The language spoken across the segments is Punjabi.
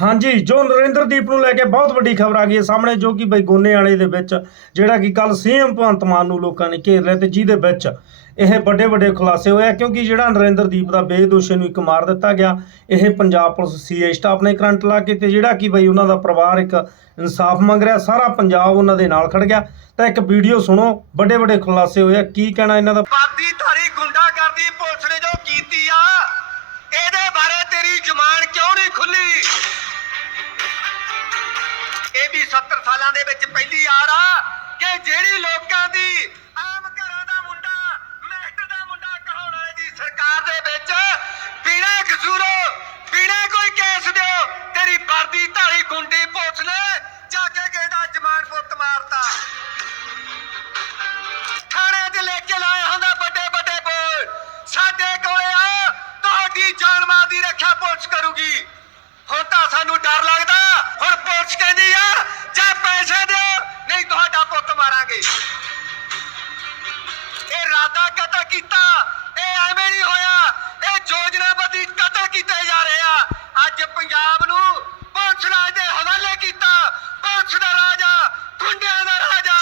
ਹਾਂਜੀ, ਜੋ ਨਰਿੰਦਰਦੀਪ ਨੂੰ ਲੈ ਕੇ ਬਹੁਤ ਵੱਡੀ ਖਬਰ ਆ ਗਈ ਹੈ ਸਾਹਮਣੇ, ਜੋ ਕਿ ਬਈ ਗੋਨੇ ਵਾਲੇ ਦੇ ਵਿੱਚ, ਜਿਹੜਾ ਕਿ ਕੱਲ ਸੀਐਮ ਭਗਵੰਤ ਮਾਨ ਨੂੰ ਲੋਕਾਂ ਨੇ ਘੇਰ ਲਿਆ ਤੇ ਜਿਹਦੇ ਵਿੱਚ ਇਹ ਵੱਡੇ ਵੱਡੇ ਖੁਲਾਸੇ ਹੋਏ ਕਿਉਂਕਿ ਜਿਹੜਾ ਨਰਿੰਦਰਦੀਪ ਦਾ ਬੇਦੋਸ਼ੀ ਨੂੰ ਇੱਕ ਮਾਰ ਦਿੱਤਾ ਗਿਆ, ਇਹ ਪੰਜਾਬ ਪੁਲਿਸ ਸੀਏ ਸਟਾਫ ਨੇ ਕਰੰਟ ਲਾ ਕੇ ਤੇ ਜਿਹੜਾ ਕਿ ਬਈ ਉਹਨਾਂ ਦਾ ਪਰਿਵਾਰ ਇੱਕ ਇਨਸਾਫ ਮੰਗ ਰਿਹਾ, ਸਾਰਾ ਪੰਜਾਬ ਉਹਨਾਂ ਦੇ ਨਾਲ ਖੜ ਗਿਆ। ਤਾਂ ਇੱਕ ਵੀਡੀਓ ਸੁਣੋ, ਵੱਡੇ ਵੱਡੇ ਖੁਲਾਸੇ ਹੋਏ ਕੀ ਕਹਿਣਾ ਇਹਨਾਂ ਦਾ? ਵਰਦੀ ਧਾਰੀ ਗੁੰਡਾ ਕਰਦੀ ਪੁਲਿਸ ਨੇ ਜੋ ਕੀਤੀ ਆ, ਇਹਦੇ ਬਾਰੇ ਤੇਰੀ ਜ਼ੁਬਾਨ ਕਿਉਂ ਨਹੀਂ ਖੁੱਲੀ 70 ਸਾਲਾਂ ਦੇ ਵਿੱਚ ਪਹਿਲੀ ਵਾਰ ਆ ਕਿ ਜਿਹੜੀ ਲੋਕਾਂ ਦੀ ਆਮ ਘਰਾਂ ਦਾ ਮੁੰਡਾ, ਮੈਟ ਦਾ ਮੁੰਡਾ ਕਹਾਉਣ ਵਾਲੇ ਦੀ ਸਰਕਾਰ ਦੇ ਵਿੱਚ ਬਿਨਾਂ ਕਸੂਰੋ, ਬਿਨਾਂ ਕੋਈ ਕੇਸ ਦਿਓ, ਤੇਰੀ ਵਰਦੀ ਧਾਰੀ ਗੁੰਡੀ ਪੁਲਿਸ ਨੇ ਜਾ ਕੇ ਕਿਹਦਾ ਜਮਾਨ ਪੁੱਤ ਮਾਰਤਾ। ਥਾਣੇ 'ਚ ਲੈ ਕੇ ਲਾਇਆ ਹੁੰਦਾ ਵੱਡੇ ਵੱਡੇ ਬੋਲ। ਸਾਡੇ ਕੋਲੇ ਆ, ਤੁਹਾਡੀ ਜਾਨ ਮਾਲ ਦੀ ਰੱਖਿਆ ਪੁਲਿਸ ਕਰੂਗੀ। ਹੁਣ ਤਾਂ ਸਾਨੂੰ ਡਰ ਲੱਗਦਾ, ਹੁਣ ਪੁਲਿਸ ਕਹਿੰਦੀ ਆ ਪੈਸੇ ਦਿਓ, ਨਹੀਂ ਤੁਹਾਡਾ ਪੁੱਤ ਮਾਰਾਂਗੇ। ਇਹ ਰਾਦਾ ਕਤਲ ਕੀਤਾ, ਇਹ ਐਵੇਂ ਨਹੀਂ ਹੋਇਆ। ਇਹ ਯੋਜਨਾਬੱਧੀ ਕਤਲ ਕੀਤੇ ਜਾ ਰਹੇ ਆ। ਅੱਜ ਪੰਜਾਬ ਨੂੰ ਪੁਲਿਸ ਰਾਜ ਦੇ ਹਵਾਲੇ ਕੀਤਾ। ਪੁਲਿਸ ਦਾ ਰਾਜਾ ਗੁੰਡਿਆਂ ਦਾ ਰਾਜਾ।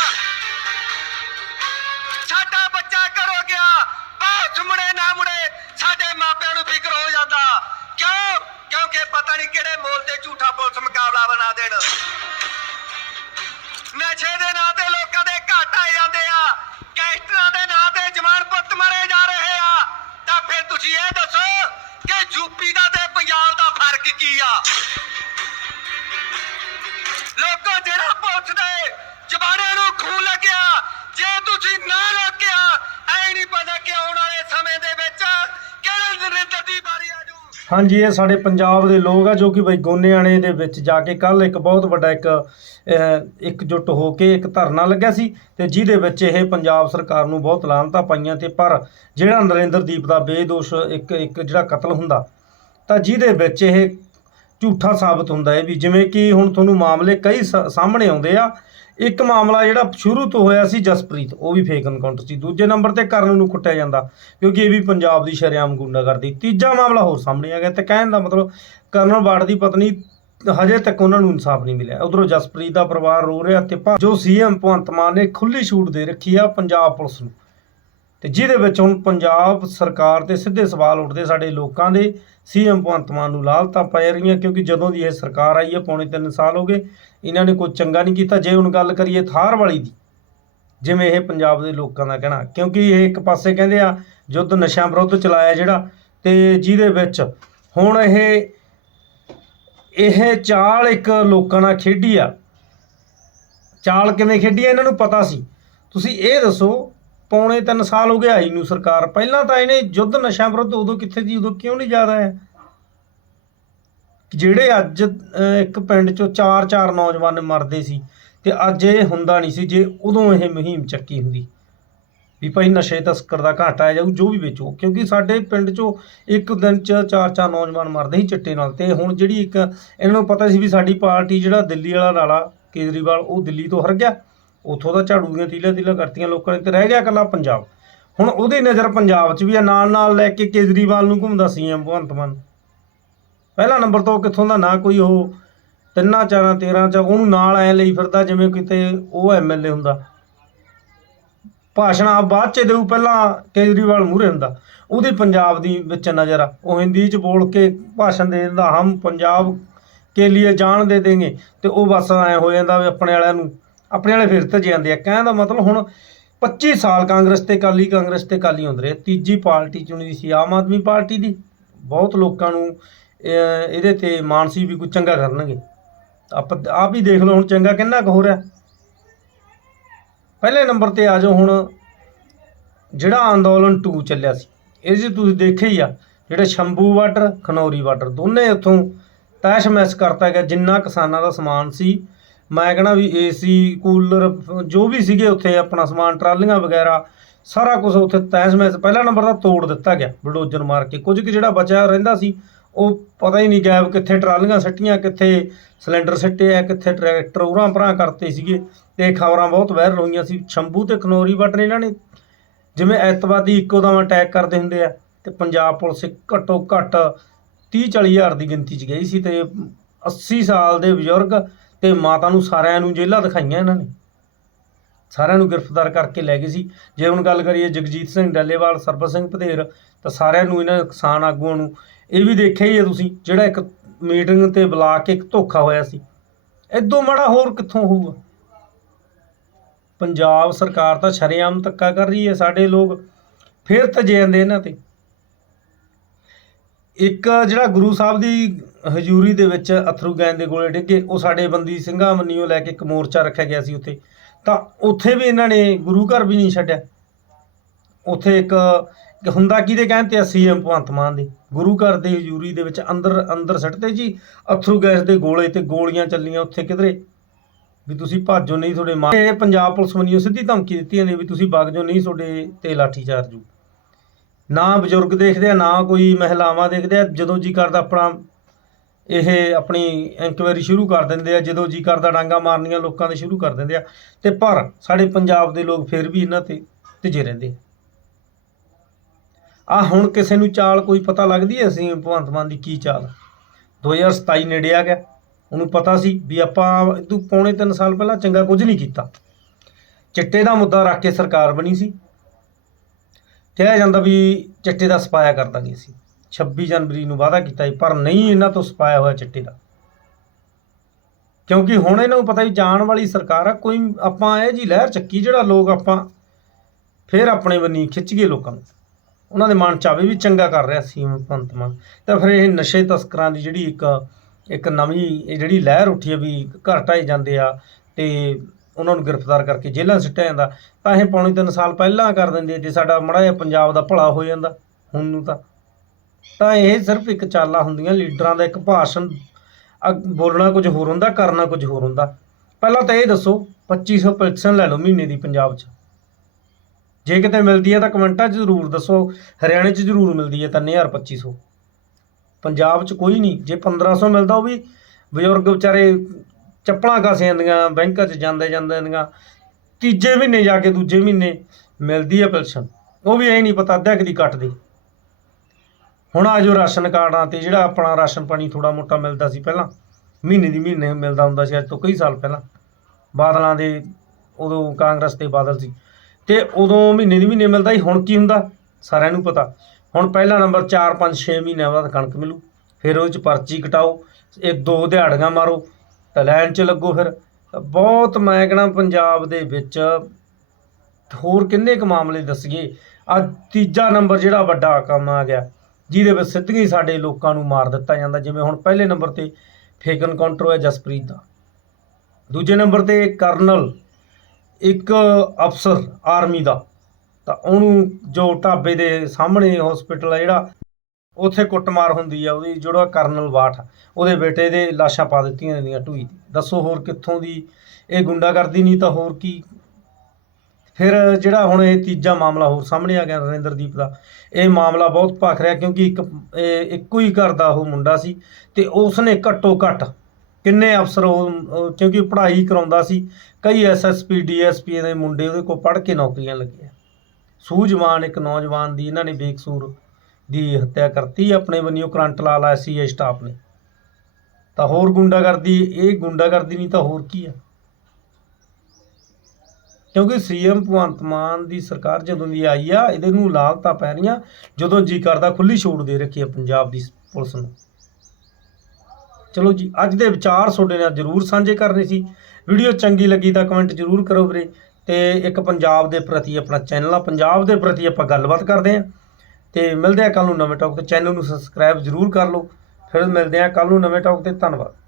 ਸਾਡਾ ਬੱਚਾ ਕਰੋ ਗਿਆ। ਬਹੁਤ ਮੁੜੇ ਨਾ ਮੁੜੇ ਸਾਡੇ ਮਾਪਿਆਂ ਨੂੰ ਫਿਕਰ ਹੋ ਜਾਂਦਾ। ਕਿਉਂ? ਕਿਉਂਕਿ ਪਤਾ ਨਹੀਂ ਕਿਹੜੇ ਮੋਲ ਤੇ ਝੂਠਾ ਪੁਲਿਸ ਮੁਕਾਬਲਾ ਬਣਾ ਦੇਣ। ਨਸ਼ੇ ਦੇ ਨਾਂ ਤੇ ਲੋਕਾਂ ਦੇ ਘਾਟ ਆਏ ਜਾਂਦੇ ਆ। ਗੈਂਗਸਟਰਾਂ ਦੇ ਨਾਂ ਤੇ ਜਵਾਨ ਪੁੱਤ ਮਾਰੇ ਜਾ ਰਹੇ ਆ। ਤਾਂ ਫਿਰ ਤੁਸੀਂ ਇਹ ਦੱਸੋ ਕਿ ਯੂਪੀ ਦਾ ਤੇ ਪੰਜਾਬ ਦਾ ਫ਼ਰਕ ਕੀ ਆ? ਹਾਂਜੀ ਇਹ ਸਾਡੇ ਪੰਜਾਬ ਦੇ ਲੋਕ ਆ ਜੋ ਕਿ ਬਈ ਗੋਨੇਆਣੇ ਦੇ ਵਿੱਚ ਜਾ ਕੇ ਕੱਲ ਇੱਕ ਬਹੁਤ ਵੱਡਾ ਇੱਕ ਅਹ, ਇਕਜੁੱਟ ਹੋ ਕੇ ਇੱਕ ਧਰਨਾ ਲੱਗਿਆ ਸੀ ਤੇ ਜਿਹਦੇ ਵਿੱਚ ਇਹ ਪੰਜਾਬ ਸਰਕਾਰ ਨੂੰ ਬਹੁਤ ਲਾਹਨਤਾਂ ਪਾਈਆਂ ਤੇ ਪਰ ਜਿਹੜਾ ਨਰਿੰਦਰਦੀਪ ਦਾ ਬੇਦੋਸ਼ ਇੱਕ ਇੱਕ ਜਿਹੜਾ ਕਤਲ ਹੁੰਦਾ ਤਾਂ ਜਿਹਦੇ ਵਿੱਚ ਇਹ ਝੂਠਾ ਸਾਬਤ ਹੁੰਦਾ ਹੈ ਵੀ ਜਿਵੇਂ ਕਿ ਹੁਣ ਤੁਹਾਨੂੰ ਮਾਮਲੇ ਕਈ ਸ- ਸਾਹਮਣੇ ਆਉਂਦੇ ਆ। ਇੱਕ ਮਾਮਲਾ ਜਿਹੜਾ ਸ਼ੁਰੂ ਤੋਂ ਹੋਇਆ ਸੀ ਜਸਪ੍ਰੀਤ, ਉਹ ਵੀ ਫੇਕ ਐਨਕਾਊਂਟਰ ਸੀ। ਦੂਜੇ ਨੰਬਰ ਤੇ ਕਰਨ ਨੂੰ ਕੁੱਟਿਆ ਜਾਂਦਾ, ਕਿਉਂਕਿ ਇਹ ਵੀ ਪੰਜਾਬ ਦੀ ਸ਼ਰੇਆਮ ਗੁੰਡਾਗਰਦੀ ਤੀਜਾ ਮਾਮਲਾ ਹੋਰ ਸਾਹਮਣੇ ਆ ਗਿਆ ਤੇ ਕਹਿਣ ਦਾ ਮਤਲਬ ਕਰਨਲ ਬਾੜ ਦੀ ਪਤਨੀ ਹਜੇ ਤੱਕ ਉਹਨਾਂ ਨੂੰ ਇਨਸਾਫ ਨਹੀਂ ਮਿਲਿਆ। ਉਧਰੋਂ ਜਸਪ੍ਰੀਤ ਦਾ ਪਰਿਵਾਰ ਰੋ ਰਿਹਾ ਤੇ ਭਾ- ਜੋ ਸੀਐਮ ਭਗਵੰਤ ਮਾਨ ਨੇ ਖੁੱਲੀ ਛੂਟ ਦੇ ਰੱਖੀ ਆ ਪੰਜਾਬ ਪੁਲਿਸ ਨੂੰ। ਤੇ ਜਿਹਦੇ ਵਿੱਚ ਹੁਣ ਪੰਜਾਬ ਸਰਕਾਰ ਤੇ ਸਿੱਧੇ ਸਵਾਲ ਉੱਠਦੇ ਸਾਡੇ ਲੋਕਾਂ ਦੇ, ਸੀਐਮ ਭਗਵੰਤ ਮਾਨ ਨੂੰ ਲਾਲਤਾਂ ਪੈ ਰਹੀਆਂ ਕਿਉਂਕਿ ਜਦੋਂ ਦੀ ਇਹ ਸਰਕਾਰ ਆਈ ਹੈ, ਪੌਣੇ 3 ਸਾਲ ਹੋ ਗਏ, ਇਹਨਾਂ ਨੇ ਕੋਈ ਚੰਗਾ ਨਹੀਂ ਕੀਤਾ। ਜੇ ਹੁਣ ਗੱਲ ਕਰੀਏ ਥਾਰ ਵਾਲੀ ਦੀ, ਜਿਵੇਂ ਇਹ ਪੰਜਾਬ ਦੇ ਲੋਕਾਂ ਦਾ ਕਹਿਣਾ, ਕਿਉਂਕਿ ਇਹ ਇੱਕ ਪਾਸੇ ਕਹਿੰਦੇ ਆ, ਯੁੱਧ ਨਸ਼ਿਆਂ ਵਿਰੁੱਧ ਚਲਾਇਆ ਜਿਹੜਾ, ਤੇ ਜਿਹਦੇ ਵਿੱਚ ਹੁਣ ਇਹ ਇਹ ਚਾਲ ਇੱਕ ਲੋਕਾਂ ਨਾਲ ਖੇਡੀ ਆ। ਚਾਲ ਕਿਵੇਂ ਖੇਡੀ ਆ, ਇਹਨਾਂ ਨੂੰ ਪਤਾ ਸੀ। ਤੁਸੀਂ ਇਹ ਦੱਸੋ ਪੌਣੇ 3 ਸਾਲ ਹੋ ਗਏ ਆਈ ਨੂੰ ਸਰਕਾਰ। ਪਹਿਲਾਂ ਤਾਂ ਇਹਨੇ ਯੁੱਧ ਨਸ਼ਾ ਵਿਰੁੱਧ ਉਦੋਂ ਕਿੱਥੇ ਸੀ, ਉਦੋਂ ਕਿਉਂ ਨਹੀਂ ਜ਼ਿਆਦਾ ਆਇਆ ਜਿਹੜੇ ਅੱਜ ਇੱਕ ਪਿੰਡ ਚੋਂ ਚਾਰ ਚਾਰ ਨੌਜਵਾਨ ਮਰਦੇ ਸੀ ਤੇ ਅੱਜ ਇਹ ਹੁੰਦਾ ਨਹੀਂ ਸੀ ਜੇ ਉਦੋਂ ਇਹ ਮੁਹਿੰਮ ਚੱਕੀ ਹੁੰਦੀ ਵੀ ਭਾਈ ਨਸ਼ੇ ਤਸਕਰ ਦਾ ਘਾਟਾ ਆ ਜਾਊ, ਜੋ ਵੀ ਵੇਚੋ। ਕਿਉਂਕਿ ਸਾਡੇ ਪਿੰਡ ਚੋਂ ਇੱਕ ਦਿਨ ਚ ਚਾਰ ਚਾਰ ਨੌਜਵਾਨ ਮਰਦੇ ਸੀ ਚਿੱਟੇ ਨਾਲ ਤੇ ਹੁਣ ਜਿਹੜੀ ਇੱਕ, ਇਹਨਾਂ ਨੂੰ ਪਤਾ ਸੀ ਵੀ ਸਾਡੀ ਪਾਰਟੀ ਜਿਹੜਾ ਦਿੱਲੀ ਵਾਲਾ ਲਾਲਾ ਕੇਜਰੀਵਾਲ, ਉਹ ਦਿੱਲੀ ਤੋਂ ਹਰ ਗਿਆ। ਉਥੋਂ ਦਾ ਝਾੜੂ ਦੀਆਂ ਤੀਲਾ ਤੀਲਾ ਕਰਤੀਆਂ ਲੋਕਾਂ ਨੇ ਤੇ ਰਹਿ ਗਿਆ ਇਕੱਲਾ ਪੰਜਾਬ। ਹੁਣ ਉਹਦੀ ਨਜ਼ਰ ਪੰਜਾਬ 'ਚ ਵੀ ਆ, ਨਾਲ ਨਾਲ ਲੈ ਕੇ ਕੇਜਰੀਵਾਲ ਨੂੰ ਘੁੰਮਦਾ ਸੀਐਮ ਭਗਵੰਤ ਮਾਨ। ਪਹਿਲਾ ਨੰਬਰ ਤੋਂ ਕਿੱਥੋਂ ਦਾ ਨਾ ਕੋਈ ਉਹ ਤਿੰਨਾਂ, ਚਾਰਾਂ, ਤੇਰਾਂ ਚ ਉਹਨੂੰ ਨਾਲ ਐ ਲਈ ਫਿਰਦਾ, ਜਿਵੇਂ ਕਿਤੇ ਉਹ ਐਮਐਲਏ ਹੁੰਦਾ। ਭਾਸ਼ਣ ਆ ਬਾਅਦ ਚ ਦੇਊ, ਪਹਿਲਾਂ ਕੇਜਰੀਵਾਲ ਮੂਹਰੇ ਹੁੰਦਾ। ਉਹਦੀ ਪੰਜਾਬ ਦੀ ਵਿੱਚ ਨਜ਼ਰ ਆ। ਉਹ ਹਿੰਦੀ ਚ ਬੋਲ ਕੇ ਭਾਸ਼ਣ ਦੇ ਦਿੰਦਾ, ਹਮ ਪੰਜਾਬ ਕੇ ਲਈ ਜਾਨ ਦੇ ਦੇਂਗੇ। ਤੇ ਉਹ ਬਸ ਐ ਹੋ ਜਾਂਦਾ ਵੀ ਆਪਣੇ ਵਾਲਿਆਂ ਨੂੰ ਆਪਣੇ ਵਾਲੇ ਫਿਰ ਤੇ ਜਾਂਦੇ ਆ। ਕਹਿਣ ਦਾ ਮਤਲਬ ਹੁਣ 25 ਸਾਲ ਕਾਂਗਰਸ ਤੇ ਕਾਲੀ ਕਾਂਗਰਸ ਤੇ ਕਾਲੀ ਹੁੰਦੇ ਰਹੇ। ਤੀਜੀ ਪਾਰਟੀ ਚੁਣੀ ਸੀ ਆਮ ਆਦਮੀ ਪਾਰਟੀ ਦੀ। ਬਹੁਤ ਲੋਕਾਂ ਨੂੰ ਅਹ, ਇਹਦੇ ਤੇ ਮਾਨਸੀ ਵੀ ਕੋਈ ਚੰਗਾ ਕਰਨਗੇ। ਆਪ ਆਪ ਹੀ ਦੇਖ ਲਓ ਹੁਣ ਚੰਗਾ ਕਿੰਨਾ ਕੁ ਹੋ ਰਿਹਾ। ਪਹਿਲੇ ਨੰਬਰ ਤੇ ਆ ਜਾਓ ਹੁਣ। ਜਿਹੜਾ ਅੰਦੋਲਨ 2 ਚੱਲਿਆ ਸੀ ਇਹ ਜੀ ਤੁਸੀਂ ਦੇਖਿਆ ਹੀ ਆ ਜਿਹੜੇ ਸ਼ੰਭੂ ਵਾਟਰ ਖਨੌਰੀ ਵਾਟਰ ਦੋਨੇ ਉੱਥੋਂ ਤੈਸ਼ ਮੈਸ਼ ਕਰਤਾ ਗਿਆ। ਜਿੰਨਾ ਕਿਸਾਨਾਂ ਦਾ ਸਮਾਨ ਸੀ ਮੈਂ ਕਹਣਾ ਵੀ ਏਸੀ ਕੂਲਰ ਜੋ ਵੀ ਸੀਗੇ ਉੱਥੇ ਆਪਣਾ ਸਮਾਨ, ਟਰਾਲੀਆਂ ਵਗੈਰਾ, ਸਾਰਾ ਕੁਝ ਉੱਥੇ ਤੈਸ਼ ਮੈਸ਼ ਪਹਿਲਾ ਨੰਬਰ ਦਾ ਤੋੜ ਦਿੱਤਾ ਗਿਆ ਬਲਡੋਜ਼ਰ ਮਾਰ ਕੇ। ਕੁਝ ਕਿ ਜਿਹੜਾ ਬਚਿਆ ਰਹਿੰਦਾ ਸੀ, ਉਹ ਪਤਾ ਹੀ ਨਹੀਂ ਗਾਇਬ ਕਿੱਥੇ ਟਰਾਲੀਆਂ ਸੱਟੀਆਂ, ਕਿੱਥੇ ਸਿਲੰਡਰ ਸੱਟੇ ਆ, ਕਿੱਥੇ ਟਰੈਕਟਰ ਉਰਾਂ ਪਰਾਂ ਕਰਤੇ ਸੀਗੇ। ਤੇ ਖਬਰਾਂ ਬਹੁਤ ਵਾਇਰਲ ਹੋਈਆਂ ਸੀ। ਸ਼ੰਭੂ ਤੇ ਖਨੌਰੀ ਵਾਟਰ ਇਹਨਾਂ ਨੇ। ਜਿਵੇਂ ਐਤਵਾਦੀ ਇੱਕੋ ਦਮ ਅਟੈਕ ਕਰਦੇ ਹੁੰਦੇ ਆ, ਤੇ ਪੰਜਾਬ ਪੁਲਿਸ ਇੱਕ ਘੱਟੋ ਘੱਟ 30 40 ਹਜ਼ਾਰ ਦੀ ਗਿਣਤੀ 'ਚ ਗਈ ਸੀ ਤੇ 80 ਸਾਲ ਦੇ ਬਜ਼ੁਰਗ ਤੇ ਮਾਤਾ ਨੂੰ ਸਾਰਿਆਂ ਨੂੰ ਜੇਲ੍ਹਾਂ ਦਿਖਾਈਆਂ ਇਹਨਾਂ ਨੇ। ਸਾਰਿਆਂ ਨੂੰ ਗ੍ਰਿਫਤਾਰ ਕਰਕੇ ਲੈ ਗਏ ਸੀ। ਜੇ ਹੁਣ ਗੱਲ ਕਰੀਏ ਜਗਜੀਤ ਸਿੰਘ, ਡੱਲੇਵਾਲ, ਸਰਬਤ ਸਿੰਘ ਭਦੇਰ, ਤਾਂ ਸਾਰਿਆਂ ਨੂੰ ਇਹਨਾਂ ਕਿਸਾਨ ਆਗੂਆਂ ਨੂੰ ਇਹ ਵੀ ਦੇਖਿਆ ਹੀ ਹੈ ਤੁਸੀਂ, ਜਿਹੜਾ ਇੱਕ ਮੀਟਿੰਗ ਤੇ ਬੁਲਾ ਕੇ ਇੱਕ ਧੋਖਾ ਹੋਇਆ ਸੀ। ਇਦੋਂ ਮਾੜਾ ਹੋਰ ਕਿੱਥੋਂ ਹੋਊਗਾ? ਪੰਜਾਬ ਸਰਕਾਰ ਤਾਂ ਸ਼ਰੇਆਮ ਧੱਕਾ ਕਰ ਰਹੀ ਹੈ ਸਾਡੇ ਲੋਕ। ਫਿਰ ਤਜੇ ਜਾਂਦੇ ਇਹਨਾਂ ਤੇ। ਇੱਕ ਜਿਹੜਾ ਗੁਰੂ ਸਾਹਿਬ ਦੀ ਹਜ਼ੂਰੀ ਦੇ ਵਿੱਚ ਅਥਰੂ ਗੈਨ ਦੇ ਗੋਲੇ ਡਿੱਗੇ। ਉਹ ਸਾਡੇ ਬੰਦੀ ਸਿੰਘਾਂ ਮੰਨੀਓ ਲੈ ਕੇ ਇੱਕ ਮੋਰਚਾ ਰੱਖਿਆ ਗਿਆ ਸੀ ਉੱਥੇ। ਤਾਂ ਉੱਥੇ ਵੀ ਇਹਨਾਂ ਨੇ ਗੁਰੂ ਘਰ ਵੀ ਨਹੀਂ ਛੱਡਿਆ। ਉੱਥੇ ਇੱਕ ਹੁੰਦਾ ਕਿਹਦੇ ਕਹਿਣ ਤੇ ਸੀਐਮ ਭਗਵੰਤ ਮਾਨ ਦੇ। ਗੁਰੂ ਘਰ ਦੇ ਹਜ਼ੂਰੀ ਦੇ ਵਿੱਚ ਅੰਦਰ ਅੰਦਰ ਸੱਟਦੇ ਜੀ, ਅਥਰੂ ਗੈਸ ਦੇ ਗੋਲੇ ਤੇ ਗੋਲੀਆਂ ਚੱਲੀਆਂ ਉੱਥੇ ਕਿਧਰੇ। ਵੀ ਤੁਸੀਂ ਭਾਜੋ ਨਹੀਂ ਤੁਹਾਡੇ ਮਾਂ। ਇਹ ਪੰਜਾਬ ਪੁਲਿਸ ਵੱਲੋਂ ਸਿੱਧੀ ਧਮਕੀ ਦਿੱਤੀ ਨੇ ਵੀ ਤੁਸੀਂ ਵਗ ਜਾਓ, ਨਹੀਂ ਤੁਹਾਡੇ ਤੇ ਲਾਠੀ ਚਾਰਜੂ ਨਾ ਬਜ਼ੁਰਗ ਦੇਖਦੇ ਆ, ਨਾ ਕੋਈ ਮਹਿਲਾਵਾਂ ਦੇਖਦੇ ਆ। ਜਦੋਂ ਜੀ ਕਰਦਾ ਆਪਣਾ ਇਹ ਆਪਣੀ ਇਨਕੁਆਇਰੀ ਸ਼ੁਰੂ ਕਰ ਦਿੰਦੇ ਆ, ਜਦੋਂ ਜੀ ਕਰਦਾ ਡਾਂਗਾ ਮਾਰਨੀਆਂ ਲੋਕਾਂ ਦੇ ਸ਼ੁਰੂ ਕਰ ਦਿੰਦੇ ਆ। ਤੇ ਪਰ ਸਾਡੇ ਪੰਜਾਬ ਦੇ ਲੋਕ ਫਿਰ ਵੀ ਇਹਨਾਂ ਤੇ ਤਜੇ ਰਹਿੰਦੇ ਆ। ਹੁਣ ਕਿਸੇ ਨੂੰ ਚਾਲ ਕੋਈ ਪਤਾ ਲੱਗਦੀ ਹੈ ਅਸੀਂ ਭਗਵੰਤ ਮਾਨ ਦੀ ਕੀ ਚਾਲ? 2027 ਨੇੜੇ ਆ ਗਿਆ। ਉਹਨੂੰ ਪਤਾ ਸੀ ਵੀ ਆਪਾਂ ਤੂੰ ਪੌਣੇ 3 ਸਾਲ ਪਹਿਲਾਂ ਚੰਗਾ ਕੁਝ ਨਹੀਂ ਕੀਤਾ। ਚਿੱਟੇ ਦਾ ਮੁੱਦਾ ਰੱਖ ਕੇ ਸਰਕਾਰ ਬਣੀ ਸੀ। ਕਿਹਾ ਜਾਂਦਾ ਵੀ ਚਿੱਟੇ ਦਾ ਸਪਾਇਆ ਕਰ ਦਾਂਗੇ ਅਸੀਂ 26 ਜਨਵਰੀ ਨੂੰ ਵਾਅਦਾ ਕੀਤਾ ਸੀ, ਪਰ ਨਹੀਂ ਇਹਨਾਂ ਤੋਂ ਸਪਾਇਆ ਹੋਇਆ ਚਿੱਟੇ ਦਾ। ਕਿਉਂਕਿ ਹੁਣ ਇਹਨਾਂ ਨੂੰ ਪਤਾ ਵੀ ਜਾਣ ਵਾਲੀ ਸਰਕਾਰ ਆ, ਕੋਈ ਆਪਾਂ ਇਹ ਜੀ ਲਹਿਰ ਚੱਕੀ ਜਿਹੜਾ ਲੋਕ ਆਪਾਂ ਫੇਰ ਆਪਣੇ ਬੰਨੀ ਖਿੱਚ ਗਏ ਲੋਕਾਂ ਨੂੰ। ਉਹਨਾਂ ਦੇ ਮਨ ਚ ਆਵੇ ਵੀ ਚੰਗਾ ਕਰ ਰਿਹਾ ਸੀ ਭਗਵੰਤ ਮਾਨ। ਤਾਂ ਫਿਰ ਇਹ ਨਸ਼ੇ ਤਸਕਰਾਂ ਦੀ ਜਿਹੜੀ ਇੱਕ ਇੱਕ ਨਵੀਂ ਇਹ ਜਿਹੜੀ ਲਹਿਰ ਉੱਠੀ ਹੈ ਵੀ ਘਰ ਢਾਏ ਜਾਂਦੇ ਆ ਤੇ ਉਹਨਾਂ ਨੂੰ ਗ੍ਰਿਫਤਾਰ ਕਰਕੇ ਜੇਲ੍ਹਾਂ ਸਿੱਟਿਆ ਜਾਂਦਾ, ਤਾਂ ਇਹ ਪੌਣੇ ਤਿੰਨ ਸਾਲ ਪਹਿਲਾਂ ਕਰ ਦਿੰਦੇ ਤੇ ਸਾਡਾ ਮੜਾ ਜਿਹਾ ਪੰਜਾਬ ਦਾ ਭਲਾ ਹੋ ਜਾਂਦਾ, ਹੁਣ ਨੂੰ ਤਾਂ। ਤਾਂ ਇਹ ਸਿਰਫ ਇੱਕ ਚਾਲਾਂ ਹੁੰਦੀਆਂ, ਲੀਡਰਾਂ ਦਾ ਇੱਕ ਭਾਸ਼ਣ, ਅਗ- ਬੋਲਣਾ ਕੁਝ ਹੋਰ ਹੁੰਦਾ, ਕਰਨਾ ਕੁਝ ਹੋਰ ਹੁੰਦਾ। ਪਹਿਲਾਂ ਤਾਂ ਇਹ ਦੱਸੋ 2500 ਪੈਨਸ਼ਨ ਲੈ ਲਓ ਮਹੀਨੇ ਦੀ ਪੰਜਾਬ 'ਚ। ਜੇ ਕਿਤੇ ਮਿਲਦੀ ਹੈ ਤਾਂ ਕਮੈਂਟਾਂ 'ਚ ਜ਼ਰੂਰ ਦੱਸੋ, ਹਰਿਆਣੇ 'ਚ ਜ਼ਰੂਰ ਮਿਲਦੀ ਹੈ 3250 ਪੰਜਾਬ 'ਚ ਕੋਈ ਨਹੀਂ, ਜੇ 1500 ਮਿਲਦਾ ਉਹ ਵੀ ਬਜ਼ੁਰਗ ਵਿਚਾਰੇ ਚੱਪਲਾਂ ਕਾਸੇ ਜਾਂਦੀਆਂ, ਬੈਂਕਾਂ 'ਚ ਜਾਂਦੇ ਜਾਂਦੇ ਦੀਆਂ ਤੀਜੇ ਮਹੀਨੇ ਜਾ ਕੇ ਦੂਜੇ ਮਹੀਨੇ ਮਿਲਦੀ ਹੈ ਪੈਨਸ਼ਨ ਉਹ ਵੀ ਐ ਨਹੀਂ ਪਤਾ, ਅੱਧਾ ਕਦੀ ਕੱਟਦੇ ਹੁਣ ਆ ਜੋ ਰਾਸ਼ਨ ਕਾਰਡਾਂ ਤੇ, ਜਿਹੜਾ ਆਪਣਾ ਰਾਸ਼ਨ ਪਾਣੀ ਥੋੜਾ ਮੋਟਾ ਮਿਲਦਾ ਸੀ ਪਹਿਲਾਂ। ਮਹੀਨੇ ਦੀ ਮਹੀਨੇ ਮਿਲਦਾ ਹੁੰਦਾ ਸੀ, ਅੱਜ ਤੋਂ ਕਈ ਸਾਲ ਪਹਿਲਾਂ। ਬਾਦਲਾਂ ਦੇ, ਉਦੋਂ ਕਾਂਗਰਸ ਦੇ ਬਾਦਲ ਸੀ। ਤੇ ਉਦੋਂ ਮਹੀਨੇ ਦੀ ਮਹੀਨੇ ਮਿਲਦਾ ਸੀ, ਹੁਣ ਕੀ ਹੁੰਦਾ? ਸਾਰਿਆਂ ਨੂੰ ਪਤਾ। ਹੁਣ ਪਹਿਲਾ ਨੰਬਰ 4 5 6 ਮਹੀਨਿਆਂ ਬਾਅਦ ਕਣਕ ਮਿਲੂ। ਫਿਰ ਉਹ ਚ ਪਰਚੀ ਕਟਾਓ, ਇੱਕ ਦੋ ਦਿਹਾੜੀਆਂ ਮਾਰੋ, ਤਾਂ ਲਾਈਨ 'ਚ ਲੱਗੋ ਫਿਰ। ਬਹੁਤ ਮੈਂ ਕਹਿਣਾ ਪੰਜਾਬ ਦੇ ਵਿੱਚ ਹੋਰ ਕਿੰਨੇ ਕੁ ਮਾਮਲੇ ਦੱਸੀਏ। ਆ ਤੀਜਾ ਨੰਬਰ ਜਿਹੜਾ ਵੱਡਾ ਕੰਮ ਆ ਗਿਆ। ਜਿਹਦੇ ਵਿੱਚ ਸਿੱਧੀਆਂ ਹੀ ਸਾਡੇ ਲੋਕਾਂ ਨੂੰ ਮਾਰ ਦਿੱਤਾ ਜਾਂਦਾ। ਜਿਵੇਂ ਹੁਣ ਪਹਿਲੇ ਨੰਬਰ ਤੇ ਫੇਕ ਐਨਕਾਊਂਟਰ ਹੋਇਆ ਜਸਪ੍ਰੀਤ ਦਾ। ਦੂਜੇ ਨੰਬਰ ਤੇ ਕਰਨਲ, ਇੱਕ ਅਫਸਰ ਆਰਮੀ ਦਾ। ਤਾਂ ਉਹਨੂੰ ਜੋ ਢਾਬੇ ਦੇ ਸਾਹਮਣੇ ਹਸਪੀਟਲ ਆ ਜਿਹੜਾ, ਉੱਥੇ ਕੁੱਟਮਾਰ ਹੁੰਦੀ ਆ ਉਹਦੀ, ਜਿਹੜਾ ਕਰਨਲ ਬਾਠ ਉਹਦੇ ਬੇਟੇ ਦੇ ਲਾਸ਼ਾਂ ਪਾ ਦਿੱਤੀਆਂ ਜਾਂਦੀਆਂ ਢੂਈ ਦੀ ਦੱਸੋ ਹੋਰ ਕਿੱਥੋਂ ਦੀ ਇਹ ਗੁੰਡਾਗਰਦੀ, ਨਹੀਂ ਤਾਂ ਹੋਰ ਕੀ ਫਿਰ ਜਿਹੜਾ ਹੁਣ ਇਹ ਤੀਜਾ ਮਾਮਲਾ ਹੋਰ ਸਾਹਮਣੇ ਆ ਗਿਆ ਨਰਿੰਦਰਦੀਪ ਦਾ, ਇਹ ਮਾਮਲਾ ਬਹੁਤ ਭਖ ਰਿਹਾ ਕਿਉਂਕਿ ਇੱਕ, ਇਹ ਇੱਕੋ ਹੀ ਘਰ ਦਾ ਉਹ ਮੁੰਡਾ ਸੀ ਤੇ ਉਸਨੇ ਘੱਟੋ ਘੱਟ ਕਿੰਨੇ ਅਫਸਰ ਉਹ ਉਹ ਕਿਉਂਕਿ ਪੜ੍ਹਾਈ ਕਰਾਉਂਦਾ ਸੀ, ਕਈ ਐਸਐਸਪੀ ਡੀਐਸਪੀ ਦੇ ਮੁੰਡੇ ਉਹਦੇ ਕੋਲ ਪੜ੍ਹ ਕੇ ਨੌਕਰੀਆਂ ਲੱਗੀਆਂ। ਸੂਝਵਾਨ ਇੱਕ ਨੌਜਵਾਨ ਦੀ ਇਹਨਾਂ ਨੇ ਬੇਕਸੂਰ ਦੀ ਹੱਤਿਆ ਕਰਤੀ ਆਪਣੇ ਬੰਨਿਓ ਕਰੰਟ ਲਾ ਲਾਇਆ ਸੀ ਇਹ ਸਟਾਫ ਨੇ। ਤਾਂ ਹੋਰ ਗੁੰਡਾਗਰਦੀ, ਇਹ ਗੁੰਡਾਗਰਦੀ ਨਹੀਂ ਤਾਂ ਹੋਰ ਕੀ ਆ? ਕਿਉਂਕਿ ਸੀਐਮ ਭਗਵੰਤ ਮਾਨ ਦੀ ਸਰਕਾਰ ਜਦੋਂ ਦੀ ਆਈ ਆ, ਇਹਦੇ ਨੂੰ ਲਾਗਤਾਂ ਪੈ ਰਹੀਆਂ, ਜਦੋਂ ਜੀ ਕਰਦਾ ਖੁੱਲੀ ਛੂਟ ਦੇ ਰੱਖੀ ਆ ਪੰਜਾਬ ਦੀ ਪੁਲਿਸ ਨੂੰ। ਚਲੋ ਜੀ, ਅੱਜ ਦੇ ਵਿਚਾਰ ਤੁਹਾਡੇ ਨਾਲ ਜਰੂਰ ਸਾਂਝੇ ਕਰਨੇ ਸੀ। ਵੀਡੀਓ ਚੰਗੀ ਲੱਗੀ ਤਾਂ ਕਮੈਂਟ ਜਰੂਰ ਕਰੋ ਵੀਰੇ। ਤੇ ਇੱਕ ਪੰਜਾਬ ਦੇ ਪ੍ਰਤੀ ਆਪਣਾ ਚੈਨਲ ਆ, ਪੰਜਾਬ ਦੇ ਪ੍ਰਤੀ ਆਪਾਂ ਗੱਲਬਾਤ ਕਰਦੇ ਆਂ ਤੇ ਮਿਲਦੇ ਆ ਕੱਲ ਨੂੰ ਨਵੇਂ ਟੌਕ ਤੇ। ਚੈਨਲ ਨੂੰ ਸਬਸਕ੍ਰਾਈਬ ਜਰੂਰ ਕਰ ਲਓ। ਫਿਰ ਮਿਲਦੇ ਆ ਕੱਲ ਨੂੰ ਨਵੇਂ ਟੌਕ ਤੇ। ਧੰਨਵਾਦ।